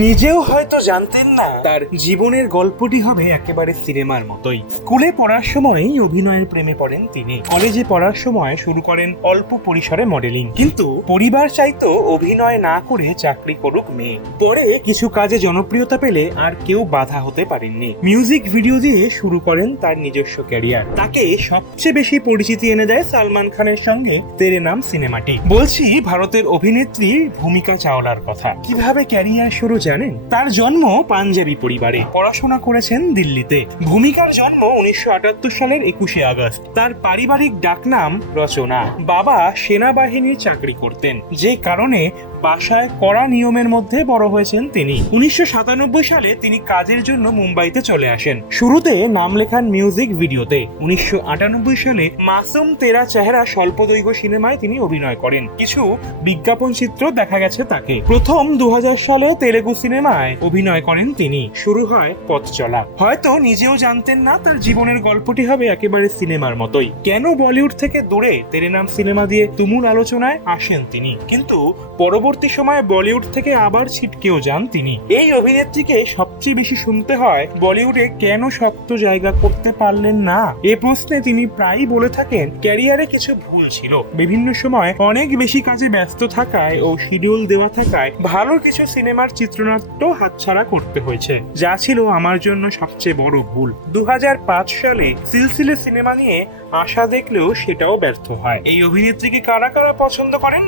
নিজেও হয়তো জানতেন না তার জীবনের গল্পটি হবে একেবারে সিনেমার মতোই। স্কুলে পড়ার সময়ই অভিনয়ের প্রেমে পড়েন তিনি। কলেজে পড়ার সময় শুরু করেন অল্প পরিসরে মডেলিং, কিন্তু পরিবার চাইতো অভিনয় না করে চাকরি করুক মেয়ে। পরে কিছু কাজে জনপ্রিয়তা পেলে আর কেউ বাধা হতে পারেননি। মিউজিক ভিডিও দিয়ে শুরু করেন তার নিজস্ব ক্যারিয়ার। তাকে সবচেয়ে বেশি পরিচিতি এনে দেয় সালমান খানের সঙ্গে তেরে নাম সিনেমাটি। বলছি ভারতের অভিনেত্রী ভূমিকা চাওলার কথা। কিভাবে ক্যারিয়ার শুরু জানেন? তার জন্ম পাঞ্জাবি পরিবারে, পড়াশোনা করেছেন দিল্লিতে। ভূমিকার জন্ম 1978 সালের 21শে আগস্ট। তার পারিবারিক ডাকনাম রচনা। বাবা সেনাবাহিনীর চাকরি করতেন, যে কারণে বাসায় কড়া নিয়মের মধ্যে বড় হয়েছেন তিনি। 1997 সালে তিনি কাজের জন্য মুম্বাইতে চলে আসেন। শুরুতে নাম লেখান মিউজিক ভিডিওতে। 1998 সালে মাসুম তেরা চেহারা স্বল্পদৈর্ঘ্য সিনেমায় তিনি অভিনয় করেন। কিছু বিজ্ঞাপন চিত্র দেখা গেছে তাকে। প্রথম 2000 সালে তেলেগু সিনেমায় অভিনয় করেন তিনি। শুরু হয় পথ চলা। হয়তো নিজেও জানতেন না তার জীবনের গল্পটি হবে একেবারে সিনেমার মতোই। কেন বলিউড থেকে দূরে তেরে নাম সিনেমা দিয়ে তুমুল আলোচনায় আসেন তিনি, কিন্তু পরবর্তী সময়ে বলিউড থেকে আবার ছিটকেও যান তিনি। এই অভিনেত্রীকে সবচেয়ে বেশি শুনতে হয় বলিউডে কেন শক্ত জায়গা করতে পারলেন না। এ প্রশ্নে তিনি প্রায়ই বলে থাকেন ক্যারিয়ারে কিছু ভুল ছিল। বিভিন্ন সময় অনেক বেশি কাজে ব্যস্ত থাকায় ও শিডিউল দেওয়া থাকায় ভালো কিছু সিনেমার চিত্রনাট্য হাতছাড়া করতে হয়েছে, যা ছিল আমার জন্য সবচেয়ে বড় ভুল। 2005 সালে সিলসিলে সিনেমা নিয়ে আশা দেখলেও সেটাও ব্যর্থ হয়। এই অভিনেত্রীকে কারা কারা পছন্দ করেন?